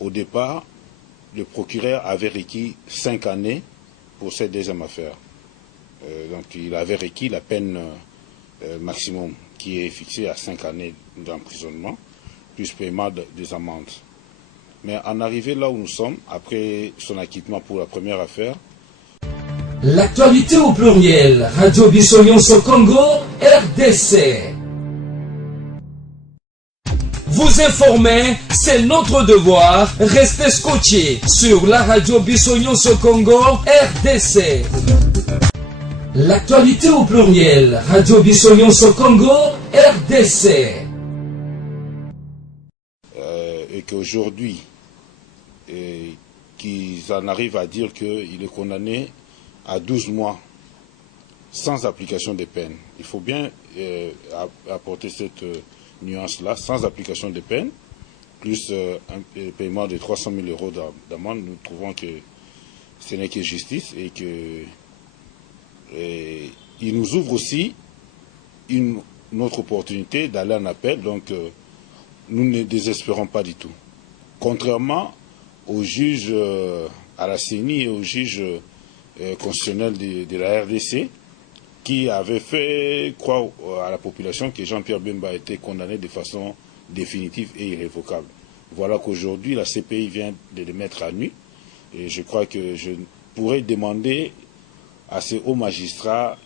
au départ, le procureur avait requis 5 années pour cette deuxième affaire. Donc il avait requis la peine maximum qui est fixée à 5 années d'emprisonnement, plus paiement des amendes. Mais en arrivé là où nous sommes, après son acquittement pour la première affaire, l'actualité au pluriel, Radio Bissognon Congo, RDC. Vous informer, c'est notre devoir. Restez scotchés sur la radio Bissognon Congo, RDC. L'actualité au pluriel, Radio Bissognon Congo, RDC. Et qu'aujourd'hui, qu'ils en arrivent à dire qu'il est condamné à 12 mois sans application des peines. Il faut bien apporter cette nuance-là, sans application des peines, plus un paiement de 300 000 € d'amende. Nous trouvons que ce n'est que justice et que il nous ouvre aussi une autre opportunité d'aller en appel. Donc nous ne désespérons pas du tout. Contrairement aux juges, à la CENI et aux juges constitutionnels de la RDC, qui avaient fait croire à la population que Jean-Pierre Bemba a été condamné de façon définitive et irrévocable. Voilà qu'aujourd'hui, la CPI vient de le mettre à nu. Et je crois que je pourrais demander à ces hauts magistrats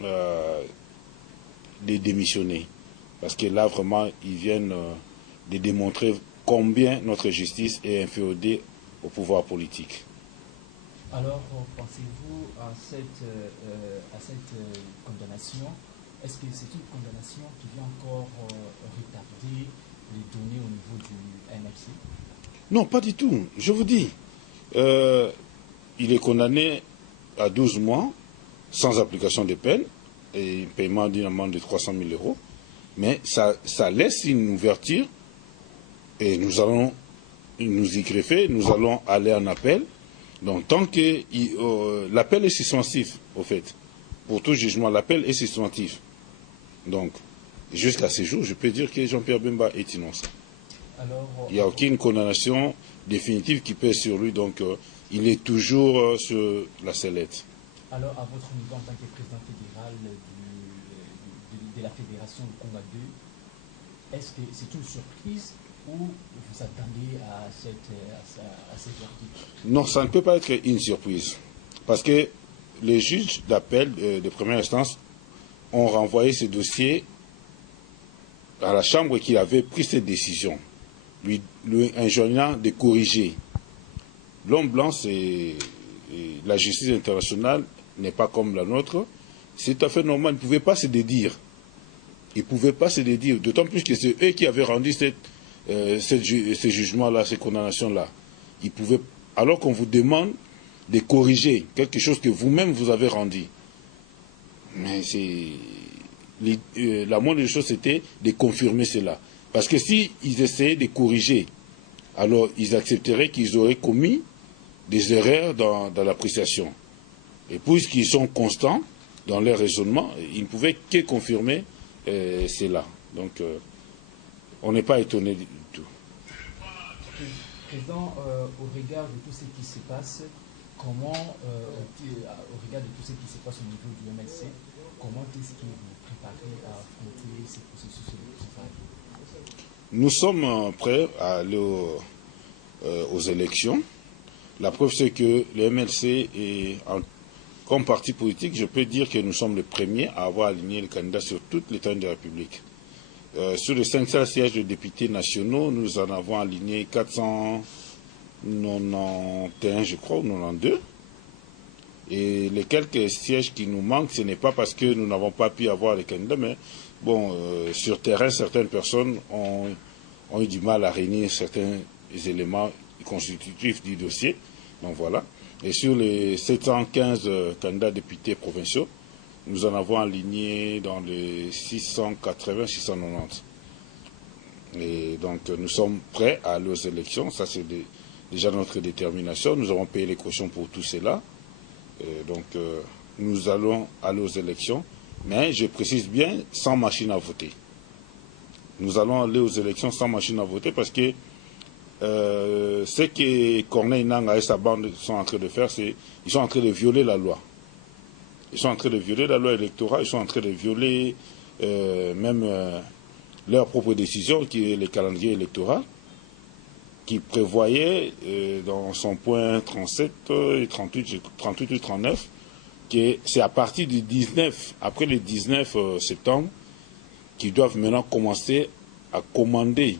de démissionner. Parce que là, vraiment, ils viennent de démontrer combien notre justice est inféodée au pouvoir politique. Alors, pensez-vous à cette condamnation? Est-ce que c'est une condamnation qui vient encore retarder les données au niveau du MLC? Non, pas du tout. Je vous dis, il est condamné à 12 mois sans application de peine et paiement d'une amende de 300 000 €. Mais ça laisse une ouverture et nous allons nous y greffer, nous allons aller en appel. Donc tant que l'appel est suspensif, au fait, pour tout jugement, l'appel est suspensif. Donc, jusqu'à ce jour, je peux dire que Jean-Pierre Bemba est innocent. Alors, il n'y a aucune condamnation définitive qui pèse sur lui, donc il est toujours sur la sellette. Alors, à votre niveau en tant que président fédéral de la Fédération du Congo 2, est-ce que c'est une surprise ou vous attendez à cette verdict? Non, ça ne peut pas être une surprise. Parce que les juges d'appel de première instance ont renvoyé ce dossier à la Chambre qui avait pris cette décision, lui enjoignant de corriger. L'homme blanc, la justice internationale n'est pas comme la nôtre. C'est tout à fait normal. Ils ne pouvaient pas se dédire. Ils ne pouvaient pas se dédire. D'autant plus que c'est eux qui avaient rendu ces jugements-là, ces condamnations-là. Ils pouvaient, alors qu'on vous demande de corriger quelque chose que vous-même vous avez rendu. Mais la moindre des choses, c'était de confirmer cela. Parce que s'ils essayaient de corriger, alors ils accepteraient qu'ils auraient commis des erreurs dans l'appréciation. Et puisqu'ils sont constants dans leur raisonnement, ils ne pouvaient que confirmer cela. Donc, on n'est pas étonné du tout. Président, au regard de tout ce qui se passe, comment, au regard de tout ce qui se passe au niveau du MLC, comment est-ce que vous préparez à affronter ces processus électoraux? Nous sommes prêts à aller aux élections. La preuve, c'est que le MLC est, comme parti politique, je peux dire que nous sommes les premiers à avoir aligné les candidats sur toute l'étendue de la République. Sur les 500 sièges de députés nationaux, nous en avons aligné 491, je crois, ou 92. Et les quelques sièges qui nous manquent, ce n'est pas parce que nous n'avons pas pu avoir les candidats, mais bon, sur terrain, certaines personnes ont eu du mal à réunir certains éléments constitutifs du dossier. Donc voilà. Et sur les 715 candidats députés provinciaux, nous en avons aligné dans les 680-690. Et donc nous sommes prêts à aller aux élections. Ça, c'est déjà notre détermination. Nous avons payé les cautions pour tout cela. Donc nous allons aller aux élections. Mais je précise bien, sans machine à voter. Nous allons aller aux élections sans machine à voter parce que ce que Corneille Nangaa et sa bande sont en train de faire, c'est ils sont en train de violer la loi. Ils sont en train de violer la loi électorale, ils sont en train de violer même leur propre décision, qui est le calendrier électoral, qui prévoyait dans son point 37 et 38 et 39, que c'est à partir du 19, après le 19 septembre, qu'ils doivent maintenant commencer à commander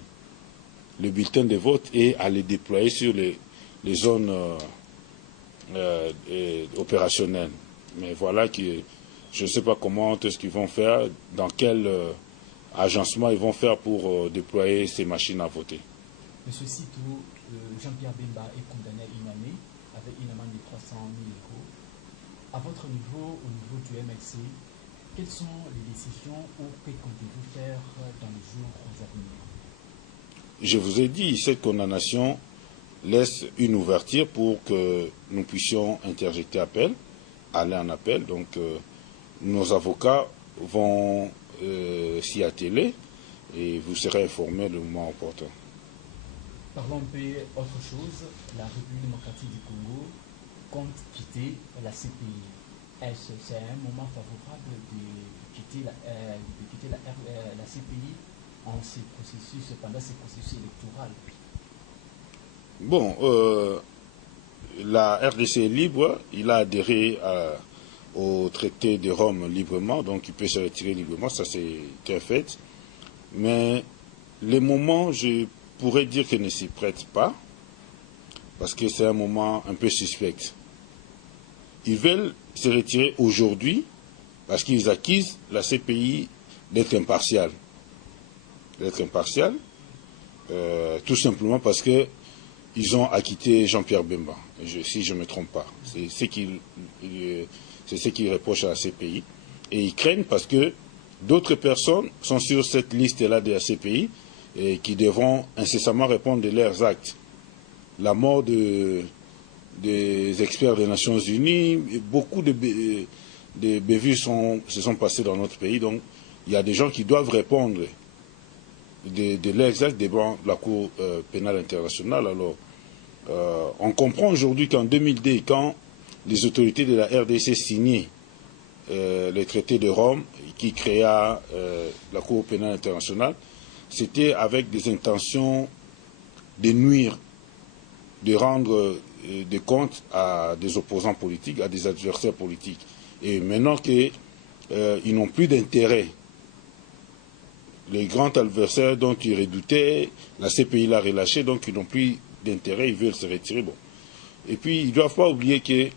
le bulletin de vote et à les déployer sur les zones opérationnelles. Mais voilà que je ne sais pas comment est-ce qu'ils vont faire, dans quel agencement ils vont faire pour déployer ces machines à voter. Monsieur Sito, Jean-Pierre Bemba est condamné à une année avec une amende de 300 000 euros. À votre niveau, au niveau du MLC, quelles sont les décisions ou que comptez-vous faire dans les jours à venir? Je vous ai dit, cette condamnation laisse une ouverture pour que nous puissions interjeter appel, aller en appel. Donc, nos avocats vont s'y atteler et vous serez informés le moment opportun. Parlons un peu autre chose. La République démocratique du Congo compte quitter la CPI. Est-ce que c'est un moment favorable de quitter la CPI pendant ces processus électoraux? Bon, la RDC est libre, il a adhéré au traité de Rome librement, donc il peut se retirer librement, ça c'est un fait. Mais les moments, je pourrais dire qu'ils ne s'y prêtent pas, parce que c'est un moment un peu suspect. Ils veulent se retirer aujourd'hui, parce qu'ils accusent la CPI d'être impartiale. Tout simplement parce que ils ont acquitté Jean-Pierre Bemba, si je ne me trompe pas. C'est ce qu'ils reprochent à la CPI. Et ils craignent parce que d'autres personnes sont sur cette liste-là de la CPI et qui devront incessamment répondre de leurs actes. La mort des experts des Nations Unies, beaucoup de bévues se sont passées dans notre pays. Donc, il y a des gens qui doivent répondre de leurs actes devant la Cour pénale internationale. Alors, on comprend aujourd'hui qu'en 2002, quand les autorités de la RDC signaient le traité de Rome, qui créa la Cour pénale internationale, c'était avec des intentions de nuire, de rendre des comptes à des opposants politiques, à des adversaires politiques. Et maintenant qu'ils n'ont plus d'intérêt, les grands adversaires dont ils redoutaient, la CPI l'a relâché, donc ils n'ont plus d'intérêt, ils veulent se retirer. Bon. Et puis, ils ne doivent pas oublier que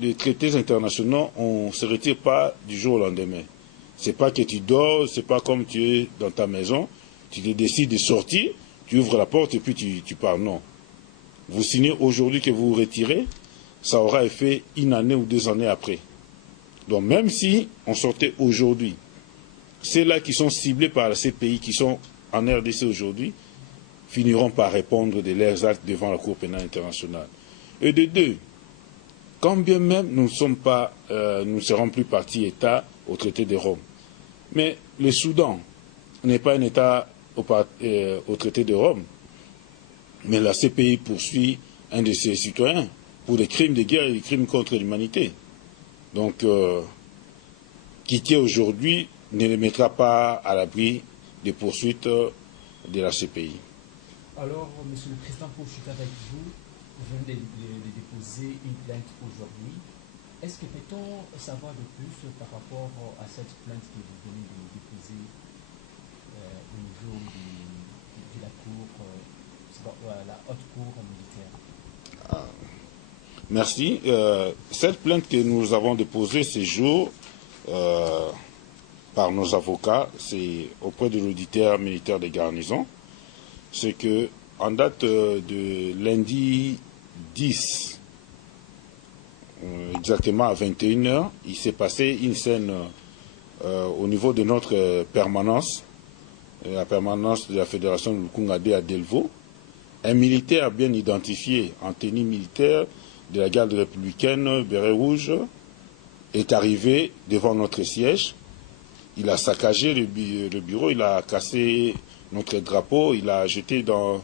les traités internationaux, on ne se retire pas du jour au lendemain. Ce n'est pas que tu dors, ce n'est pas comme tu es dans ta maison, tu décides de sortir, tu ouvres la porte et puis tu pars. Non. Vous signez aujourd'hui que vous vous retirez, ça aura effet une année ou 2 années après. Donc même si on sortait aujourd'hui, ceux-là qui sont ciblés par la CPI, qui sont en RDC aujourd'hui, finiront par répondre de leurs actes devant la Cour pénale internationale. Et de deux, quand bien même nous ne serons plus partie État au traité de Rome. Mais le Soudan n'est pas un État au traité de Rome. Mais la CPI poursuit un de ses citoyens pour des crimes de guerre et des crimes contre l'humanité. Donc, quitter aujourd'hui ne les mettra pas à l'abri des poursuites de la CPI. Alors, Monsieur le Président, pour chuter avec vous, vous venez de déposer une plainte aujourd'hui. Est-ce que peut-on savoir de plus par rapport à cette plainte que vous venez de déposer au niveau de la Cour, la haute Cour militaire? Merci. Cette plainte que nous avons déposée ces jours par nos avocats, c'est auprès de l'auditeur militaire des garnisons, c'est que en date de lundi 10, exactement à 21h, il s'est passé une scène au niveau de notre permanence, la permanence de la Fédération de Lukungade à Delvaux. Un militaire bien identifié en tenue militaire de la garde républicaine, béret rouge, est arrivé devant notre siège. Il a saccagé le bureau, il a cassé notre drapeau, il a jeté dans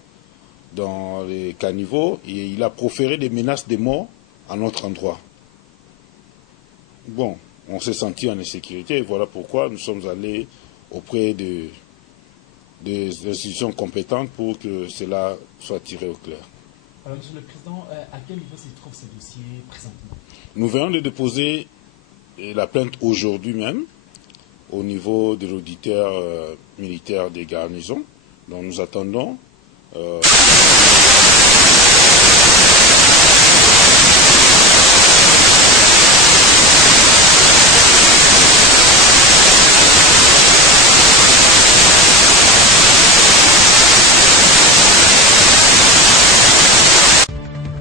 dans les caniveaux et il a proféré des menaces de mort à notre endroit. Bon, on s'est senti en insécurité et voilà pourquoi nous sommes allés auprès des institutions compétentes pour que cela soit tiré au clair. Alors, Monsieur le Président, à quel niveau se trouvent ces dossiers présentement? Nous venons de déposer la plainte aujourd'hui même au niveau de l'auditeur militaire des garnisons. Donc nous attendons.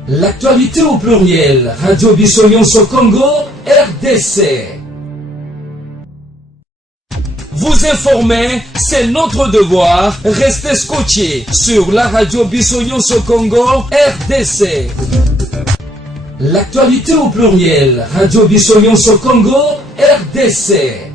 L'actualité au pluriel, Radio Bissonyonso Congo, RDC. Vous informer, c'est notre devoir. Restez scotchés sur la Radio Bissonyonso Congo, RDC. L'actualité au pluriel, Radio Bissonyonso Congo, RDC.